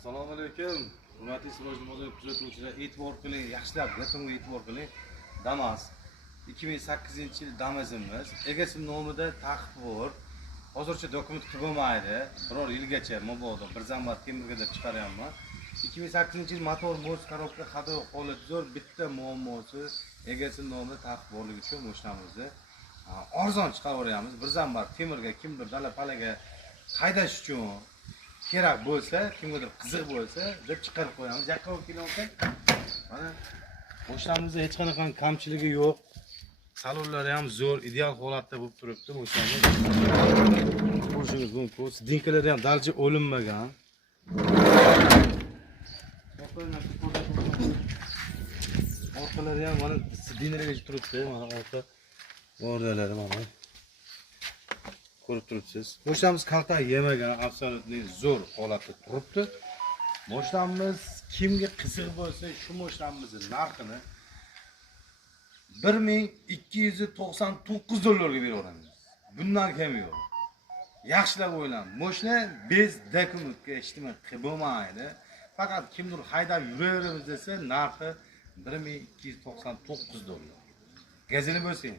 Assalomu alaykum. Hurmatli Sirojli bozor kuzatuvchilar, e'tibor qiling, yaxshilab gapimga e'tibor qiling. Damas 2008-yil Damasimiz. Egasi nomida taqiq bor. Hozircha dokument qilib bo'lmaydi. Biror yilgacha mabodo bir zambat temirga deb chiqaryapman. 2008-yil motor mo'z korobka xato holati zo'r, bitta muammosi egasi nomida taqiq borligi uchun mashinamizni arzon chiqaraveramiz. Bir zambat temirga kimdir dala palaga haydash uchun kerak bo'lsa, kimgadir qiziq bo'lsa deb chiqarib qo'yamiz. Yoqqa olib kelayotgan. Mana mashinamizda hech qanaqa kamchiligi yo'q. Salonlari ham zo'r, ideal holatda bo'lib turibdi mashinamiz. Ko'rishingiz mumkin. Sidinkalari ham darcha o'linmagan. Orqalari ham mana sidinlarga turibdi. Mana orqa o'rdalari mana. Ko'rib turibsiz. Mashinamiz kaltak yemagan, absolutniy zo'r holatda turibdi. Mashinamiz kimga qiziq bo'lsa, shu mashinamizning narxini 1299 dollarga beraveramiz. Bundan kam yo'q. Yaxshilab o'ylang. Mashina bez dokumentga ijtimoiy qilib bo'lmaydi. Faqat kimdir haydab yuraveramiz desa, narxi 1299 dollar. Gazini bo'lsin.